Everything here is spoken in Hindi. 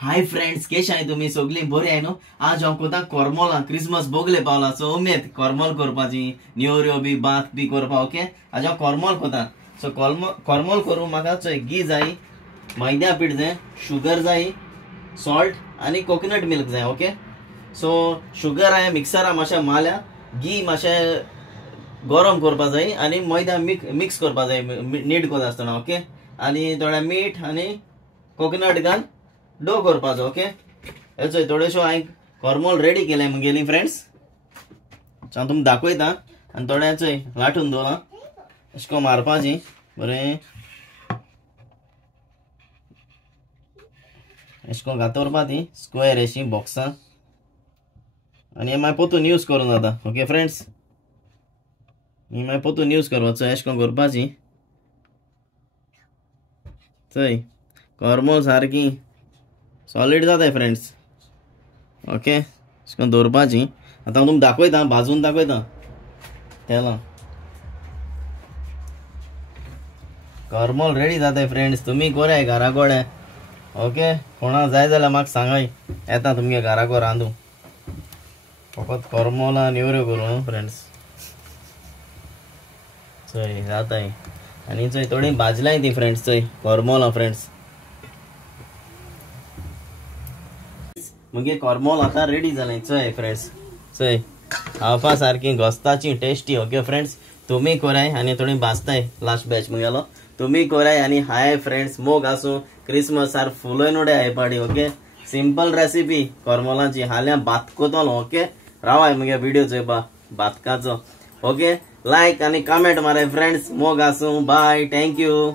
हाय फ्रेंड्स, केश आनी तुम्ही सगळी बरी आहे न्हू. आज हांव कोता कोरमोलां क्रिसमस बोगले पावला, सो उमेद कोरमोल करपाची, नेवऱ्यो बी बात बी करपा. ओके, आज हांव कोरमोल कोता. सो कोरमोल करूं म्हाका चोय घी जाय, मैद्या पीठ जाय, शुगर जाय, सॉल्ट आनी कोकोनट मिल्क जाय. ओके, सो शुगर हांवें मिक्सरा मातशें मारल्या, घी मातशें गरम करपा जाय आनी मैदा मिक्स करपा जाय नीट कोता आसतना. ओके, आनी थोडें मीठ आनी कोकोनट घाल डो करपाचो. ओके, हेचो थोडेशो हांवें कोरमोल रेडी केले मुगेली फ्रेंड्स. हांव तुमकां दाखयता आनी थोडे चोय लाटून दवरला. अशें करून मारपाची बरें, अशें करून घातोरपा ती स्क्वेअर अशी बॉक्सां आनी मागीर पोतून यूज करूं जाता. ओके फ्रेंड्स, ही मागीर पोतून यूज करपाचो. अशें करून करपाची चोय कोरमोल सारकी सॉलिड जाताय फ्रेंड्स. ओके, अशें करून दवरपाची. आतां हांव तुमकां दाखयता, भाजून दाखयता तेलां. कोरमोल रेडी जाताय फ्रेंड्स, तुमी कराय घरा कोडे. ओके, कोणा जाय जाल्यार म्हाका सांगाय, येता तुमगे घराको रांदूं. फकत कोरमोलां नेवऱ्यो करूं फ्रेंड्स. चोय जाताय आनी चोय थोडी भाजलाय ती फ्रेंड्स. चोय कोरमोलां फ्रेंड्स, मुगे कोरमोल आता रेडी जालें. चोय फ्रेंड्स, चोय खावपा सारकी घोस्ताची टेस्टी. ओके फ्रेंड्स, तुमी कोराय आनी थोडी भाजताय लास्ट बॅच मुगेलो. तुमी कोराय आनी हाय फ्रेंड्स, मोग आसूं क्रिसमसार फुलोय उडे हाय पाडी. ओके, सिंपल रेसिपी कोरमोलाची. हाल्या भात कोतलो. ओके, रावाय मुगे व्हिडिओ चोयपा भातकाचो. ओके, लायक आनी कमेंट माराय फ्रेंड्स. मोग आसूं, बाय, थँक्यू.